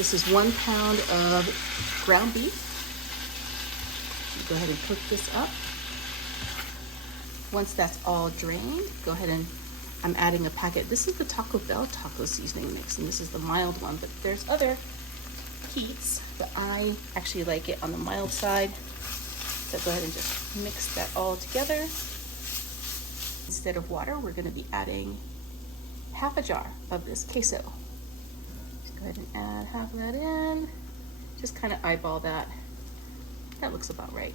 This is 1 pound of ground beef. Go ahead and cook this up. Once that's all drained, go ahead and I'm adding a packet. This is the Taco Bell taco seasoning mix, and this is the mild one, but there's other heats, but I actually like it on the mild side. So go ahead and just mix that all together. Instead of water, we're gonna be adding half a jar of this queso. Just go ahead and add half of that in. Just kind of eyeball that. That looks about right.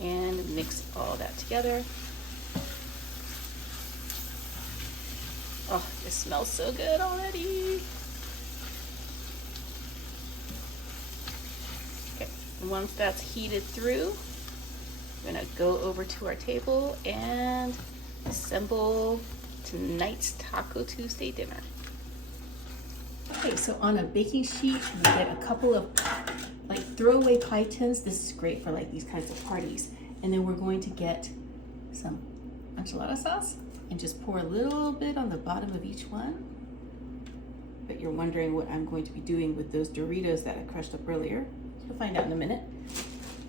And mix all that together. Oh, it smells so good already. Okay, and once that's heated through, we're gonna go over to our table and assemble tonight's Taco Tuesday dinner. Okay, so on a baking sheet, we get a couple of like throwaway pie tins. This is great for like these kinds of parties. And then we're going to get some enchilada sauce and just pour a little bit on the bottom of each one. But you're wondering what I'm going to be doing with those Doritos that I crushed up earlier. You'll find out in a minute.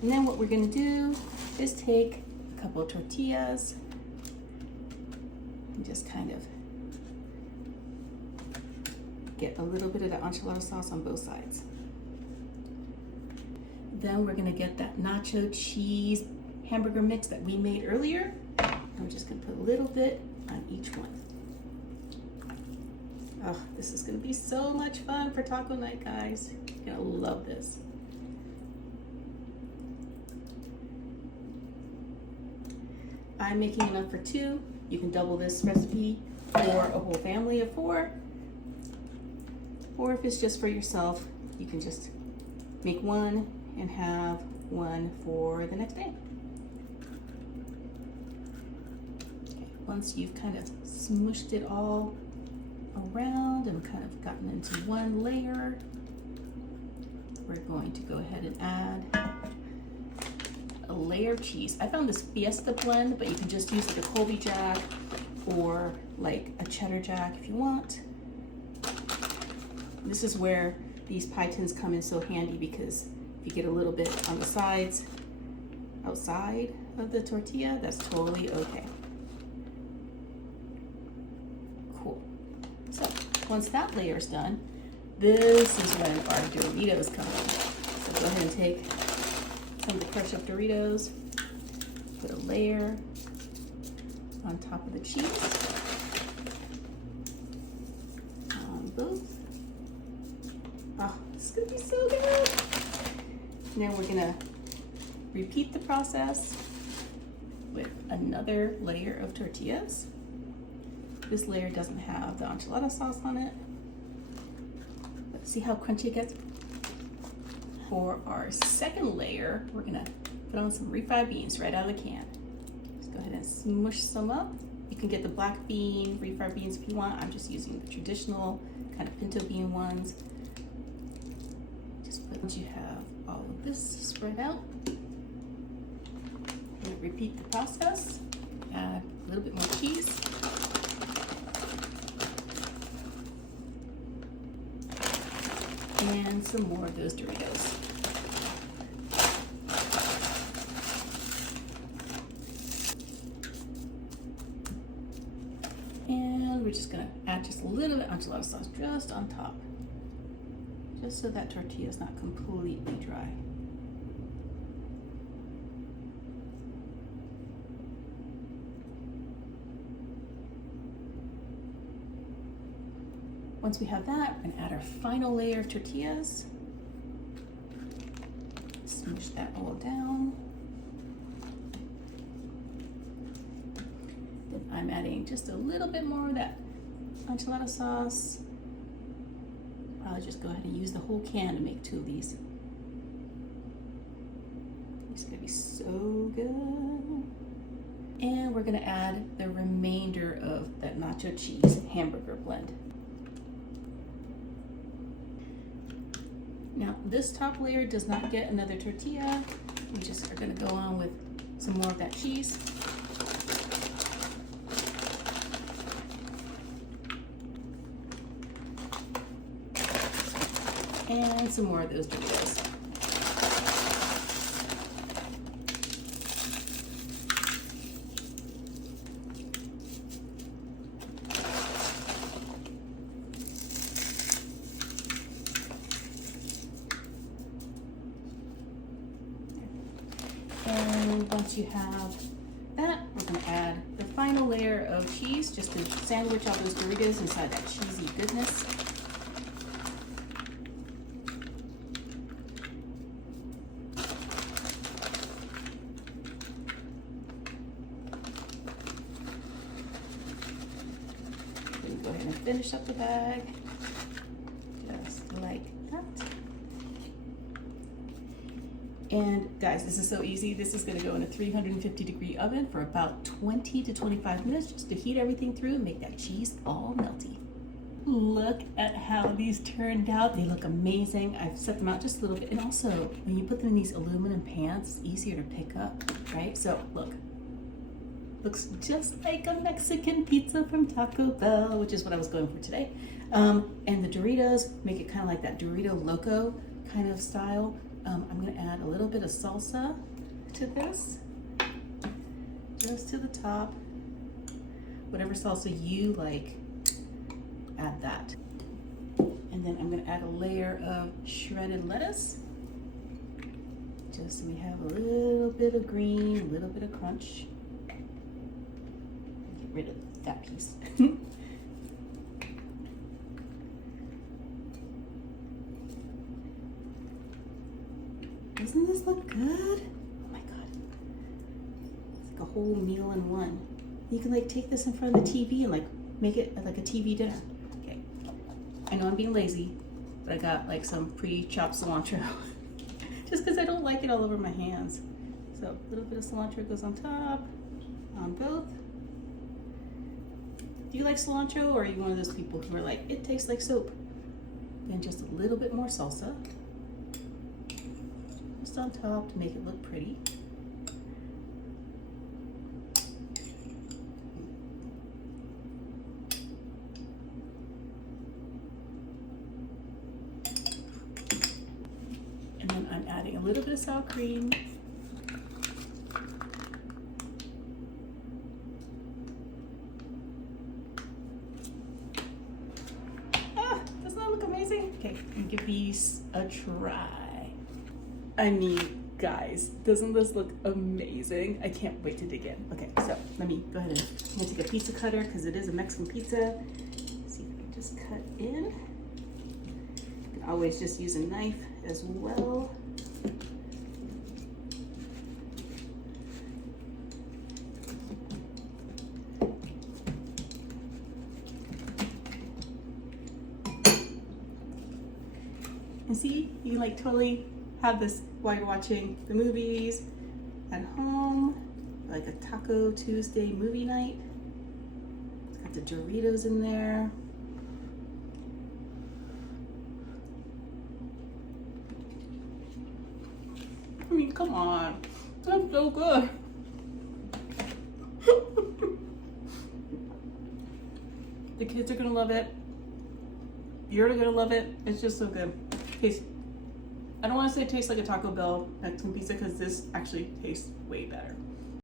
And then what we're gonna do is take a couple of tortillas and just kind of get a little bit of the enchilada sauce on both sides. Then we're gonna get that nacho cheese hamburger mix that we made earlier. And we're just gonna put a little bit on each one. Oh, this is gonna be so much fun for taco night, guys. You're gonna love this. I'm making enough for 2. You can double this recipe for a whole family of 4. Or if it's just for yourself, you can just make 1 and have 1 for the next day. Okay, once you've kind of smushed it all around and kind of gotten into one layer, we're going to go ahead and add a layer of cheese. I found this Fiesta blend, but you can just use like a Colby Jack or like a cheddar jack if you want. This is where these pie tins come in so handy, because if you get a little bit on the sides, outside of the tortilla, that's totally okay. Cool. So once that layer is done, this is when our Doritos come in. So go ahead and take some of the crushed up Doritos, put a layer on top of the cheese on both. Oh, this is gonna be so good. Now we're gonna repeat the process with another layer of tortillas. This layer doesn't have the enchilada sauce on it. Let's see how crunchy it gets. For our second layer, we're gonna put on some refried beans right out of the can. Just go ahead and smush some up. You can get the black bean refried beans if you want. I'm just using the traditional kind of pinto bean ones. Just once you have all of this spread out, and repeat the process. Add a little bit more cheese. And some more of those Doritos. And we're just gonna add just a little bit of enchilada sauce just on top, just so that tortilla is not completely dry. Once we have that, we're gonna add our final layer of tortillas. Smush that all down. Then I'm adding just a little bit more of that enchilada sauce. I'll just go ahead and use the whole can to make 2 of these. It's gonna be so good. And we're gonna add the remainder of that nacho cheese hamburger blend. Now, this top layer does not get another tortilla. We just are gonna go on with some more of that cheese. And some more of those Doritos. And once you have that, we're going to add the final layer of cheese just to sandwich all those Doritos inside that cheesy goodness. Then go ahead and finish up the bag just like that. And guys, this is so easy. This is gonna go in a 350-degree oven for about 20 to 25 minutes just to heat everything through and make that cheese all melty. Look at how these turned out. They look amazing. I've set them out just a little bit. And also, when you put them in these aluminum pans, it's easier to pick up, right? So look, looks just like a Mexican pizza from Taco Bell, which is what I was going for today. And the Doritos make it kind of like that Dorito Loco kind of style. I'm gonna add a little bit of salsa to this, just to the top. Whatever salsa you like, add that. And then I'm gonna add a layer of shredded lettuce, just so we have a little bit of green, a little bit of crunch. Get rid of that piece. Doesn't this look good? Oh my God. It's like a whole meal in one. You can like take this in front of the TV and like make it like a TV dinner. Okay. I know I'm being lazy, but I got like some pre-chopped cilantro just because I don't like it all over my hands. So a little bit of cilantro goes on top, on both. Do you like cilantro, or are you one of those people who are like, it tastes like soap? Then just a little bit more salsa. Just on top to make it look pretty. And then I'm adding a little bit of sour cream. Doesn't that look amazing? Okay, and give these a try. I mean, guys, doesn't this look amazing? I can't wait to dig in. Okay, so let me go ahead and I'm gonna take a pizza cutter because it is a Mexican pizza. See if I can just cut in. You can always just use a knife as well. And see, you can like totally have this while you're watching the movies at home, like a Taco Tuesday movie night. It's got the Doritos in there. I mean, come on, that's so good. The kids are gonna love it. You're gonna love it. It's just so good. Tastes, I don't want to say it tastes like a Taco Bell Mexican pizza because this actually tastes way better.